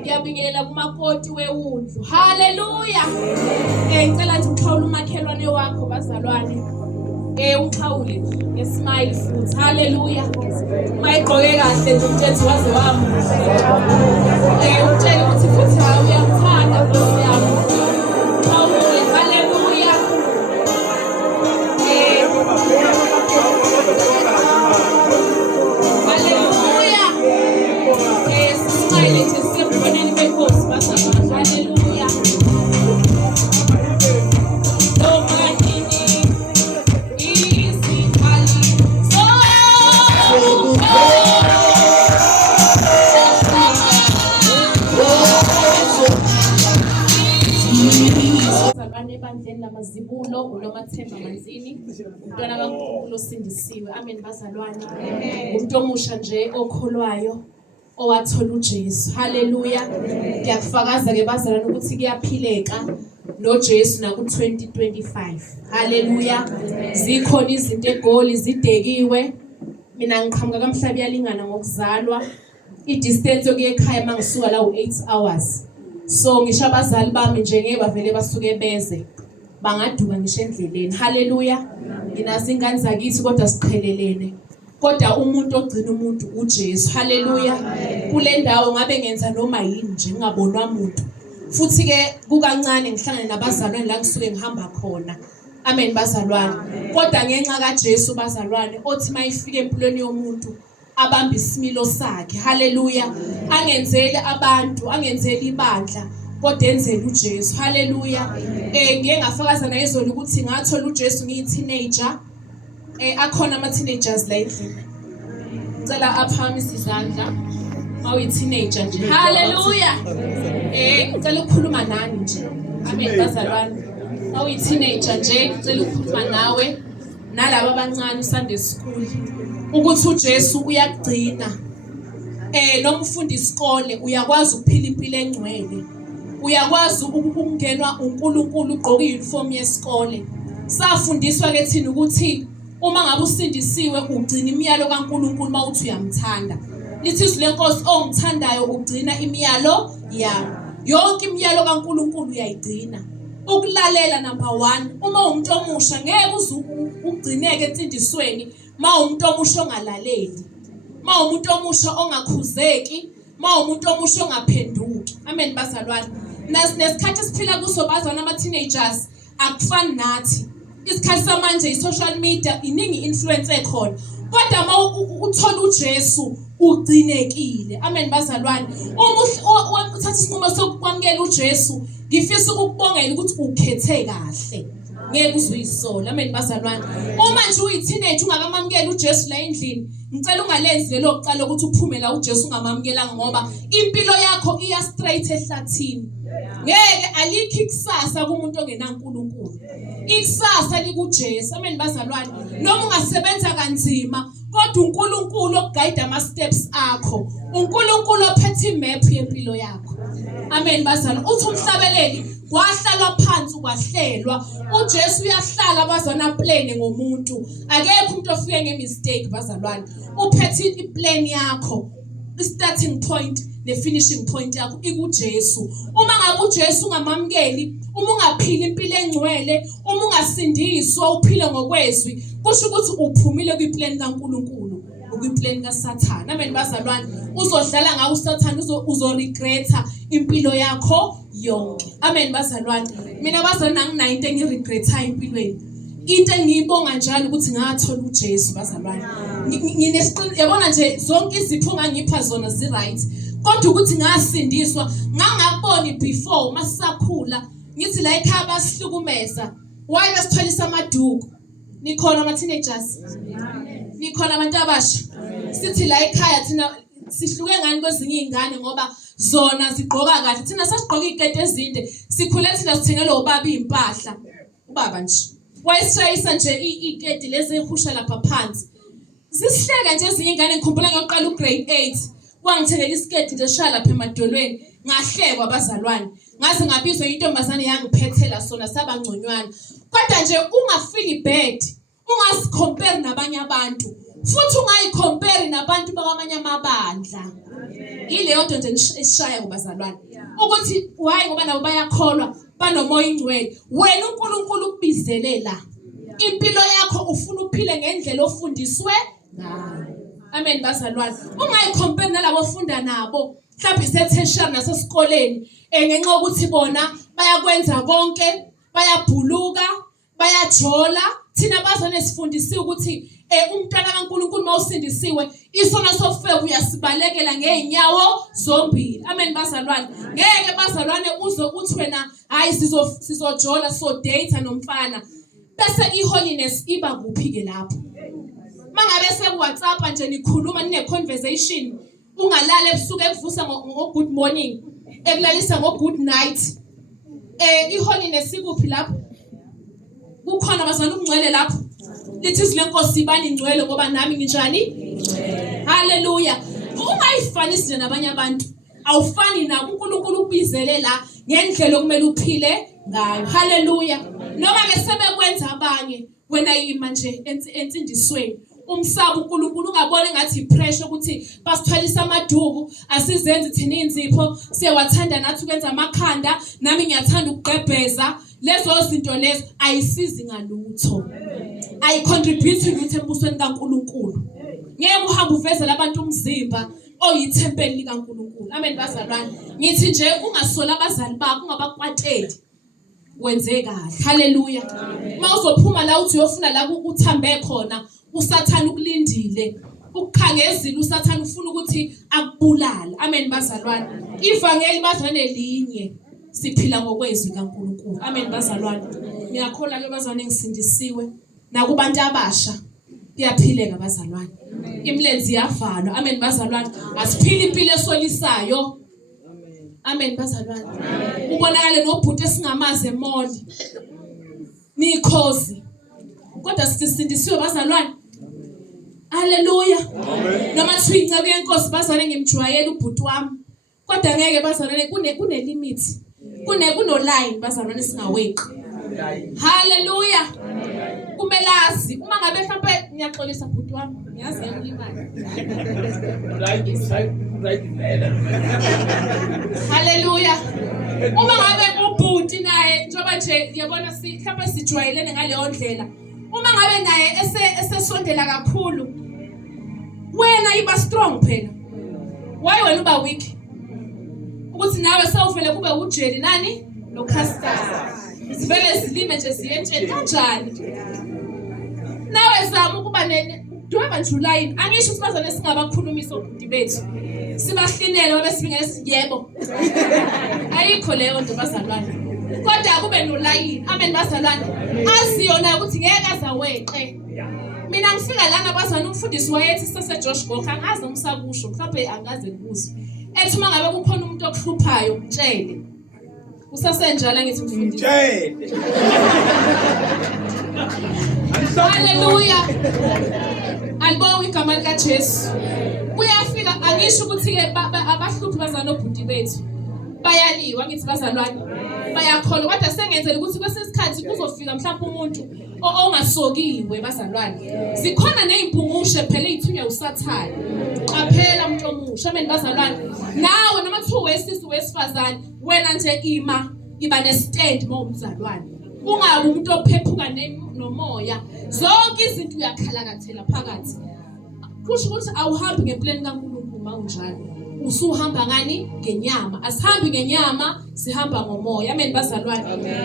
Ngiyabingelela kumakoti wewundlu. Haleluya. Ngicela nje uxhawule umakhelwane wakho bazalwane. Umxhawule ngesmile futhi. Haleluya. Mayigqoke kahle nje umthetho waze wamuhle. Utshela ukuthi futhi hayi uyamthanda Nkosi yami. Xhawule. Haleluya. Haleluya. Smile nje siyabonela beNkosi bazalwane. Haleluya. Ebandleni lamazibulo uNomathemba Manzini, umntwana kaNkulunkulu osindisiwe. Amen bazalwane. Umuntu omusha nje okholwayo owathola uJesu. Haleluya. Ngiyakufakaza ke bazalwane ukuthi kuyaphileka noJesu naku 2025. Haleluya. Zikhona izinto egoli zidekiwe. Mina ngiqhamuka kaMhlabi yalingana ngokuzalwa. I-distance yokuya ekhaya mangisuka la u8 hours. So ngisho abazali bami nje ngeke bavele basuke beze bangaduka ngisho endleleni. Haleluya. Nginazo ingane zakithi kodwa siqhelelene. Kodwa umuntu ogcina umuntu uJesu. Haleluya. Kule ndawo ngabe ngenza noma yini nje ngingabonwa umuntu. Futhi ke kukancane ngihlangane nabazalwane la ngisuke ngihamba khona. Amen bazalwane. Kodwa ngenxa kaJesu bazalwane othi mayifika empilweni yomuntu abamba isimilo sakhe. Haleluya. Angenzeli abantu, angenzeli ibandla, kodwa enzele uJesu. Haleluya. Ngiye ngafakaza nayizolo ukuthi ngathola uJesu ngiyi-teenager. Akhona ama-teenagers la endlini. Ngicela aphamise izandla. Mawuyi-teenager nje. Haleluya. Ngicela ukukhuluma nani nje. Amen bazalwane. Mawuyi-teenager nje ngicela ukukhuluma nawe nalabo abancane Sunday school. Ukuthi uJesu uyakugcina. Noma ufunda isikole uyakwazi ukuphila impilo engcwele. Uyakwazi ukungenwa uNkulunkulu ugqoka i-uniform yesikole. Safundiswa ke thina ukuthi uma ngabe usindisiwe ugcina imiyalo kaNkulunkulu mawuthi uyamthanda. Lithi izwi leNkosi ongithandayo ugcina imiyalo yami. Yonke imiyalo kaNkulunkulu uyayigcina. Ukulalela number 1. Uma umuntu omusha ngeke ugcineke entsindisweni. Ma umuntu omusha ongalaleli, ma umuntu omusha ongakhuzeki, ma umuntu omusha ongaphenduki. Amen bazalwane. Nesikhathi esiphila kuso bazalwane ama-teenagers akufani nathi. Isikhathi samanje i-social media iningi influence ekhona. Kodwa ma uthola uJesu ugcinekile. Amen bazalwane. Uma uthatha isinqumo sokwamukela uJesu, ngifisa ukukubongela ukuthi ukhethe kahle. Ngeke uzuyisole. Amen bazalwane. Uma nje uyi-teenager ungakamamukela uJesu la endlini, ngicela ungalenzi lelo kuqala ukuthi uphume la uJesu ungamamukelanga ngoba impilo yakho iya straight ehlathini. Ngeke alikho ikusasa kumuntu ongenaNkulunkulu. Ikusasa likuJesu. Amen bazalwane. Noma ungasebenza kanzima kodwa uNkulunkulu okuguide ama-steps akho. uNkulunkulu ophethe imap yempilo yakho. Amen bazalwane. Uthi umhlabeleli kwahlalwa phansi kwahlelwa. uJesu uyahlala bazana plan ngomuntu. Akekho umuntu ofike ngemistake bazalwane. Uphethe iplan yakho. I-starting point ne-finishing point yakho ikuJesu. Uma ngabe uJesu ungamamukeli, uma ungaphila impilo engcwele, uma ungasindiswa uphile ngokwezwi, kusho ukuthi uphumile kwiplan kaNkulunkulu, ukwiplan kaSathane. Amen bazalwane. Uzodlala ngawo uSathane, uzoregreta impilo yakho yonke. Amen bazalwane. Mina bazalwane anginayo into engiregretayo empilweni. Into engiyibonga njalo ukuthi ngathola uJesu bazalwane. Yabona nje zonke izipho ngangipha zona zi-right. Kodwa ukuthi ngasindiswa, ngangaboni before masisakhula. Ngithi la ekhaya basihlukumeza. Why basithwalisa amaduku? Nikhona ama-teenagers? Nikhona abantu abasha? Sithi la ekhaya thina sihluke ngani kwezinye izingane ngoba zona zigqoka kahle. Thina sasigqoka izikete ezinde. Sikhule thina sithengelwa ubaba impahla. Ubaba nje. wayesishayisa nje iketi lezi ehusha lapha phansi. Sisihleka nje ezinye ingane ngikhumbula ngoqala ugrade 8. Wangithekela isiketi nje shaya lapha emadolweni. Ngahlekwa abazalwane. Ngaze ngabizwa intombazane yangiphethela sona sabangconywana. Kodwa nje ungafeel bad. Ungasicompare nabanye abantu. Futhi ungayicompare nabantu bakwamanye amabandla. Ileyo nto nje esishaya kubazalwane. Ukuthi why ngoba nabo bayakholwa banomoya ingcwele. Wena uNkulunkulu ukubizelela. Impilo yakho ufuna uphile ngendlela ofundiswe ngayo. Amen bazalwane. Ungayicompare nalabo ofunda nabo. Mhlawumbe isetertiary nasesikoleni ngenxa yokuthi bona bayakwenza konke, bayabhuluka, bayajola. Thina bazalwane sifundisiwe ukuthi umntwana kaNkulunkulu mawusindisiwe isono sofebe uyasibalekela ngeenyawo zombili. Amen bazalwane. Ngeke bazalwane uze uthi wena hayi sizojola so date nomfana. Bese iholiness iba kuphi ke lapho? Mangabe sekuWhatsApp nje nikhuluma nine conversation ungalala ebusuku ekuvusa ngo good morning ekulalisa ngo good night. Iholiness ikuphi lapho? Kukhona bazalwane ungcwele lapho. Lithi silenkosi ibani ingcwele ngoba nami nginjani? Hallelujah. Ungayifanisi nje nabanye abantu. Awufani nabo uNkulunkulu ubizele la ngendlela okumele uphile ngayo. Hallelujah. Noma ke sebekwenza abanye wena yima nje ensindisweni. Umsaba uNkulunkulu ungabone ngathi ipressure ukuthi basithwalisa amaduku asizenze thina inzipho siyawathanda nathi ukwenza amakhanda nami ngiyathanda ukugqebheza. Lezo zinto lezo ayisizi ngalutho. I contribute ukuthi embusweni kaNkulunkulu. Ngeke uhambe uvezela abantu umzimba oyithempeli likaNkulunkulu. Amen bazalwane. Ngithi nje ungasola abazali bakho ungabakwateli. Wenze kahle. Hallelujah. Mawuzophuma la uthi uyofuna la uthambe khona uSathane ukulindile. Ukukhangezile uSathane ufuna ukuthi akubulala. Amen bazalwane. Ivangeli bazalwane linye. Siphila ngokwezwi kaNkulunkulu. Amen bazalwane. Ngiyakholwa ke bazalwane ngisindisiwe. Nakubantu abasha kuyaphileka bazalwane. Imilenzi yavalwa. Amen bazalwane. Asiphili impilo esolisayo. Amen bazalwane. Ubonakale nobhuti esingamazi eMoli. Nikhozi. Kodwa sisindisiwe bazalwane. Hallelujah. Noma thinceke kuyenkosi bazalwane ngimjwayela ubhuti wami. Kodwa ngeke bazalwane kune limit. Kuno line bazalwane singaweqi. Hallelujah. Kumelazi uma ngabe mhlawumbe ngiyaxolisa bhuti wami ngiyazi ulimali. Hallelujah. Uma ngabe ubhuti naye njoba nje ngiyabona mhlawumbe sijwayelene ngaleyo ndlela. Uma ngabe naye esesondela kakhulu wena iba strong phela. Why wena uba weak? Ukuthi nawe sawuvele kube ujeli nani no custard. Sivele silime nje siyentsheni kanjani? Nawe zama ukuba duhamba nje ulayini. Angisho ukuthi bazane singabakhulumisa obhuti bethu. Sibahlinele wabe sibingeke yebo. Ayikho leyo nto bazalwane. Kodwa kube nolayini. Amen bazalwane. Asiyona ukuthi ngeke azaweqe. Mina ngifika lana bazalwane umfundisi wayethi sase Josh Gokha angaze umsakusho mhlawumbe angaze kuzwe. Ethi uma ngabe kukhona umuntu okuhluphayo mtshele. Usasenjala ngithi mfundisi. Mtshele. Hallelujah. Alibonga igama lika Jesu. Kuyafika angisho ukuthi ke abahluphi bazana obhuti bethu. Bayaliwa ngithi bazalwane. Bayakholwa kodwa sengenzele ukuthi kwesesikhathi kuzofika mhlawumbe umuntu ongasokiwe bazalwane. Sikhona nezimpungushe phela ezithunywa uSathane. Qaphela umuntu omusha amen bazalwane. Nawe noma kuthiwa wesisi wesifazane wena nje iba nestand mawumzalwane. Ungabe umuntu ophephuka nomoya. Zonke izinto uyakhalakathela phakathi. Kusho ukuthi awuhambi ngempileni kaNkulunkulu mawunjalo. Usuhamba ngani ngenyama. Asihambi ngenyama, sihamba ngomoya. Amen bazalwane.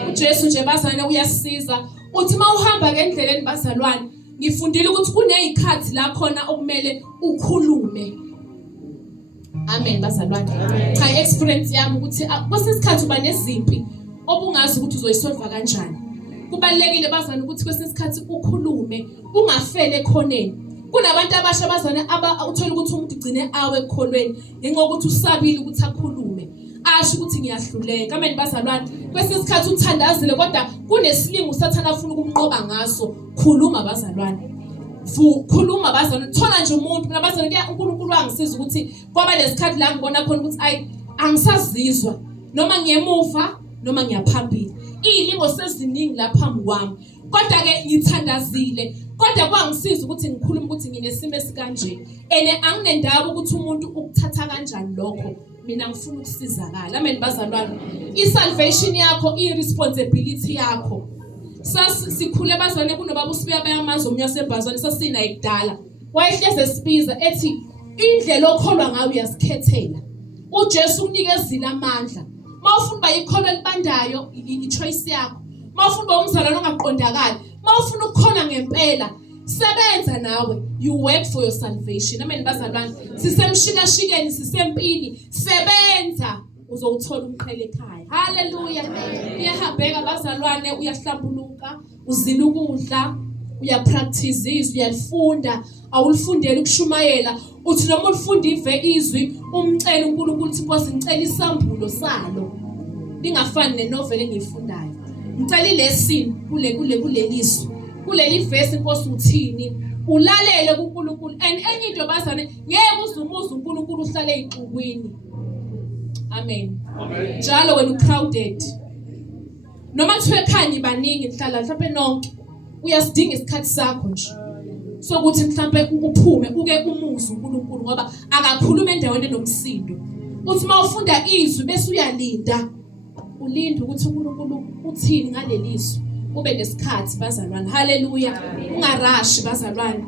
uJesu nje bazalwane uyasiza. Uthi mawuhamba ngendleleni bazalwane, ngifundile ukuthi kunezikhathi la khona okumele ukhulume. Amen bazalwane. Cha experience yami ukuthi kwesesikhathi uba nezimpi obungazi ukuthi uzoyisolva kanjani. Kubalekile bazalwane ukuthi kwesesikhathi ukhulume, ungafele ekhoneni. Kunabantu abasha bazalwane uthola ukuthi umuntu ugcine awe ekholweni ngenxa yokuthi usabile ukuthi akhulume. Asho ukuthi ngiyahluleka. Amen bazalwane. Kwesinye isikhathi uthandazile kodwa kuneslingo usathana afuna ukumnqoba ngaso. Khuluma bazalwane. Khuluma bazalwane. Thola nje umuntu mina bazalwane uNkulunkulu wangisiza ukuthi kwaba lesikhathi la ngibona khona ukuthi angisazizwa noma ngiyemuva noma ngiyaphambili. Izilingo seziningi la phambi kwami. Kodwa ke ngithandazile. Kodwa kwangisiza ukuthi ngikhulume ukuthi nginesimo esikanje. Anginendaba ukuthi umuntu ukuthatha kanjani lokho. Mina ngifuna ukusizakala. Amen bazalwane. I-salvation yakho i-responsibility yakho. Sikhule bazalwane kunobaba uSibuya bayamazi omnye wasebhazwane sasina ekudala. Wayehleze esibiza ethi indlela okholwa ngayo uyasikhethela. uJesu unikezile amandla. Mawufuna bayikholwa libandayo i-choice yakho. Mawufuna bomzalwane ongaqondakali. Mawufuna ukukhona ngempela. Sebenza nawe. You work for your salvation. Amen bazalwane. Sisemshikashikeni sisempini. Sebenza uzowuthola umqhele ekhaya. Hallelujah. Uyahambeka bazalwane uyahlambuluka, uzila ukudla, uyapractice, uyalifunda, awulifundeli ukushumayela. Uthi noma ulifunda izwi umcela uNkulunkulu ukuthi Nkosi ngicela isambulo salo. Lingafani nenovel engiyifundayo. Ngicela ilesson kulelisu. Kuleli verse Nkosi uthini? Ulalele kuNkulunkulu. And enye into bazalwane ngeke uzumuza uNkulunkulu uhlale ezixukwini. Amen. Amen. Njalo wena ucrowded. Noma kuthiwe ekhaya baningi nihlala mhlawumbe nonke. Uyasidinga isikhathi sakho nje. So ukuthi mhlawumbe uphume uke umuzi uNkulunkulu ngoba akakhuluma endaweni enomsindo. Uthi mawufunda izwi bese uyalinda. Ulinda ukuthi uNkulunkulu uthini ngaleliso. Ube nesikhathi bazalwane. Hallelujah. Ungarashi bazalwane.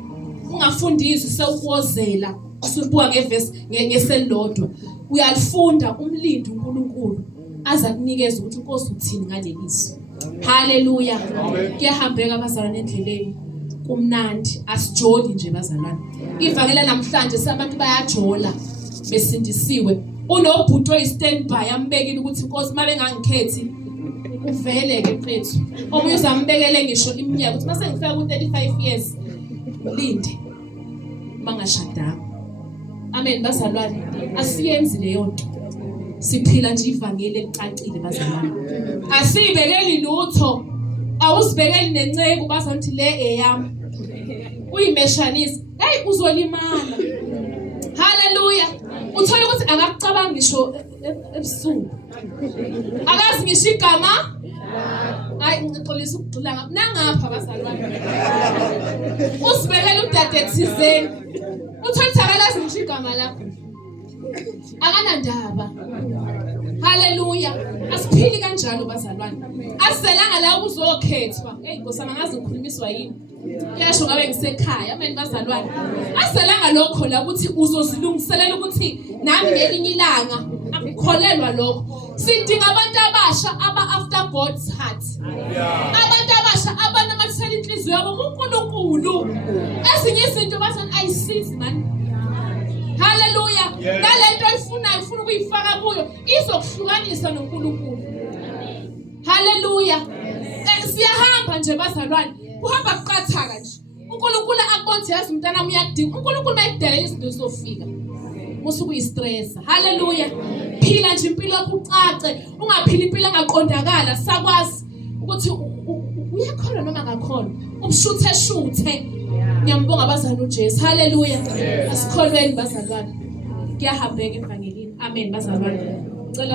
Ungafundizwe sewukozela. Usubuka ngeverse ngeselodwa. Uyalifunda umlindi uNkulunkulu aza kunikeza ukuthi Nkosi uthini ngaleliso. Hallelujah. Kuyahambeka bazalwane endleleni. Kumnandi asijoli nje bazalwane. Ivangela namhlanje sabantu bayajola besindisiwe. Unobhuti oyistand-by ambekile ukuthi Nkosi mabe ngangikhethi uvele ke mfethu. Omunye uzambekele ngisho iminyaka ukuthi mase ngifika ku-35 years linde mangashadanga. Amen bazalwane. Asiyenzi leyo nto. Siphila nje ivangeli elicacile bazalwane. Asibekeli lutho. Awusibekeli nenceke bazalwane ukuthi le eyami. Uyimeshanisa. Hey uzolimala. Hallelujah. Uthola ukuthi akakucabanga ngisho ebusuku. Akazi ngisho igama. Hayi ngixolisa ukugxila nangapha bazalwane. Usibekela udade ethizeni. Uthola ukuthi akalazi ngisho igama lakho. Akanandaba. Hallelujah. Asiphili kanjalo bazalwane. Asizelanga la uzokhethwa. Hey Nkosi angazi ukukhulumiswa yini. Kuyasho ngabe ngisekhaya. Amen bazalwane. Asizelanga lokho la ukuthi uzozilungiselela ukuthi nami ngelinye ilanga akukholelwa lokho. Sidinga abantu abasha after God's heart. Abantu abasha abanamathisela inhliziyo yabo kuNkulunkulu. Ezinye izinto bazalwane ayisizi man. Hallelujah. Nalento oyifunayo ufuna ukuyifaka kuyo izokuhlukanisa noNkulunkulu. Hallelujah. Siyahamba nje bazalwane. Uhamba kuqathaka nje. uNkulunkulu akubonze yazi umntana uyakudinga. uNkulunkulu mayidela izinto zizofika. Musu kuyistress. Hallelujah. Phila nje impilo yakho ucace. Ungaphila impilo engaqondakala. Sakwazi ukuthi uyakholwa noma ngakhona. Ubushuthe. Ngiyambonga bazalwane uJesu. Hallelujah. Asikholweni bazalwane. Kuyahambeka evangelini. Amen bazalwane.